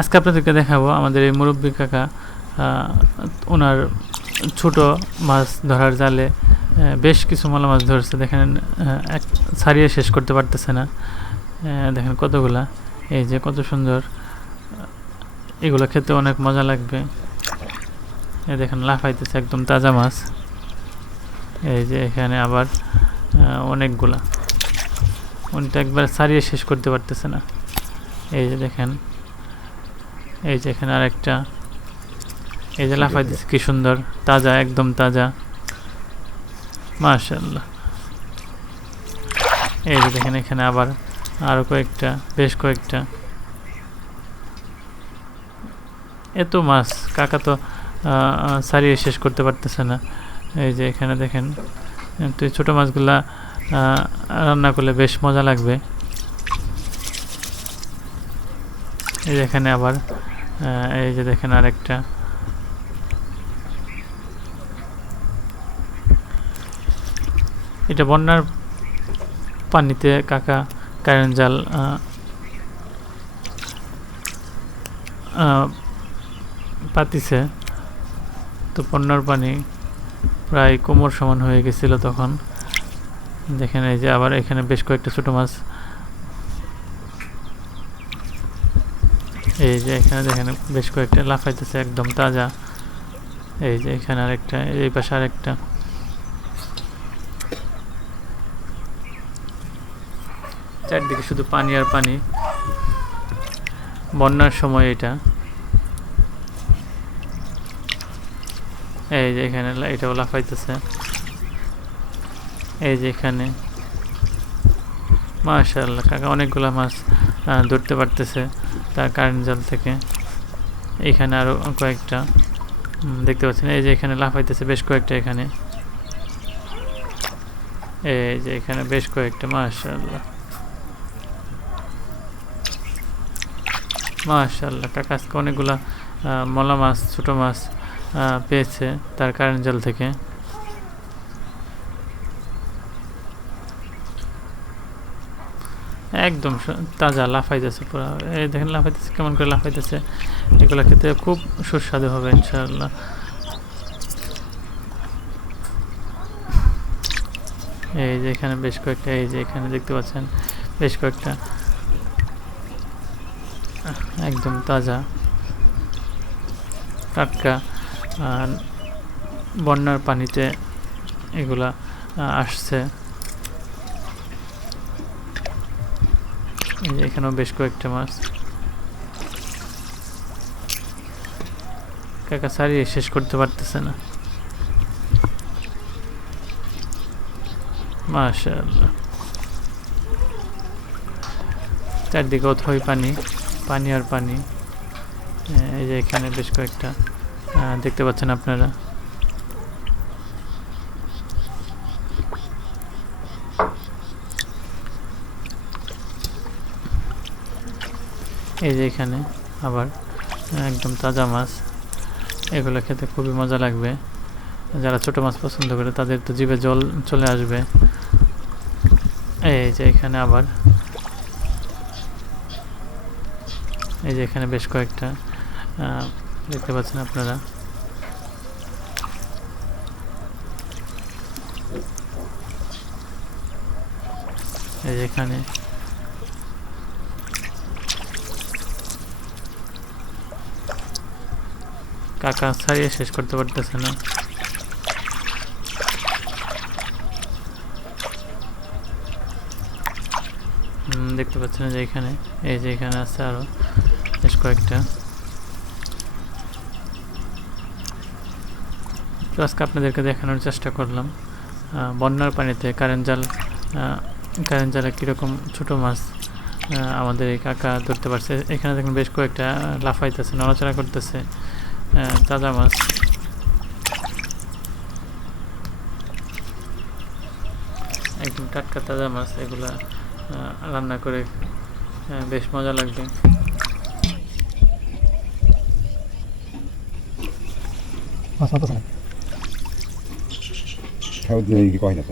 আজকে আপনাদেরকে দেখাবো আমাদের এই মুরব্বী কাকা ওনার ছোট মাছ ধরার জালে বেশ কিছু মলা মাছ ধরছে। দেখেন এক ছাড়িয়ে শেষ করতে পারতেছে না। দেখেন কতগুলা, এই যে কত সুন্দর, এগুলো খেতে অনেক মজা লাগবে। এই দেখেন লাফাইতেছে, একদম তাজা মাছ। এই যে এখানে আবার অনেকগুলা, উনি তো একবার ছাড়িয়ে শেষ করতে পারতেছে না। এই যে দেখেন, এই যে এখানে আরেকটা, এই যে লাফাইতেছে কি সুন্দর, তাজা, একদম তাজা, মাশাআল্লাহ। এই যে দেখেন এখানে আবার আরো কয়েকটা, বেশ কয়েকটা, এত মাছ কাকা তো ছাড়িয়ে শেষ করতে পারতেছে না। এই যে এখানে দেখেন, তো এই ছোটো মাছগুলা রান্না করলে বেশ মজা লাগবে। এই যে এখানে আবার এই যে দেখেন আরেকটা, এটা বন্যার পানিতে কাকা কারেন্ট জাল পাতিছে। তো বন্যার পানি প্রায় কোমর সমান হয়ে গেছিল তখন। দেখেন এই যে আবার এখানে বেশ কয়েকটা ছোট মাছ, এই যে এখানে দেখেন বেশ কয়েকটা লাফাইতেছে, একদম তাজা। এই যে এখানে আরেকটা, এই পাশে আরেকটা। চারদিকে শুধু পানি আর পানি, বন্যার সময় এটা। এই যে এখানে এটাও লাফাইতেছে। এই যে এখানে মাশাআল্লাহ কাকা অনেকগুলা মাছ ধরতে পারতেছে তার কারেন্ট জাল থেকে। এখানে আরো কয়েকটা দেখতে পাচ্ছেন, এই যে এখানে লাফাইতেছে বেশ কয়েকটা। এখানে এই যে এখানে বেশ কয়েকটা, মাশাআল্লাহ মাশাআল্লাহ। কাকা আজকে অনেকগুলা মলা মাছ, ছোট মাছ পেয়েছে তার কারেন্ট জাল থেকে। একদম তাজা, লাফাইতেছে পুরো। এই দেখেন লাফাইতেছে, কেমন করে লাফাইতেছে। এগুলো খেতে খুব সুস্বাদু হবে ইনশাআল্লাহ। এই যে এখানে বেশ কয়েকটা, এই যে এখানে দেখতে পাচ্ছেন বেশ কয়েকটা, একদম তাজা টাটকা, বন্যার পানিতে এগুলা আসছে। এই যে এখানেও বেশ কয়েকটা মাছ কাকা ছাড়িয়ে শেষ করতে পারতেছে না। মাশাআল্লাহ, চারদিকে অথই পানি, পানি আর পানি। এই যে এখানে বেশ কয়েকটা দেখতে পাচ্ছেন আপনারা। এই যে এখানে আবার একদম তাজা মাছ, এগুলো খেতে খুবই মজা লাগবে। যারা ছোট মাছ পছন্দ করে তাদের তো জিভে জল চলে আসবে। এই যে এখানে আবার, এই যে এখানে বেশ কয়েকটা দেখতে পাচ্ছেন আপনারা। এই যে এখানে কাকা ছাড়িয়ে শেষ করতে পারতেছে না। দেখতে পাচ্ছেন যে এখানে, এই যে এখানে আছে আরো বেশ কয়েকটা। তো আজকে আপনাদেরকে দেখানোর চেষ্টা করলাম বন্যার পানিতে কারেন্ট জালে কীরকম ছোট মাছ আমাদের এই কাকা ধরতে পারছে। এখানে দেখুন বেশ কয়েকটা লাফাইতেছে, নড়াচড়া করতেছে, তাজা মাছ। একদম টাটকা তাজা মাছ, এগুলা রান্না করে বেশ মজা লাগবে। খাওয়া দিয়ে কি কয় না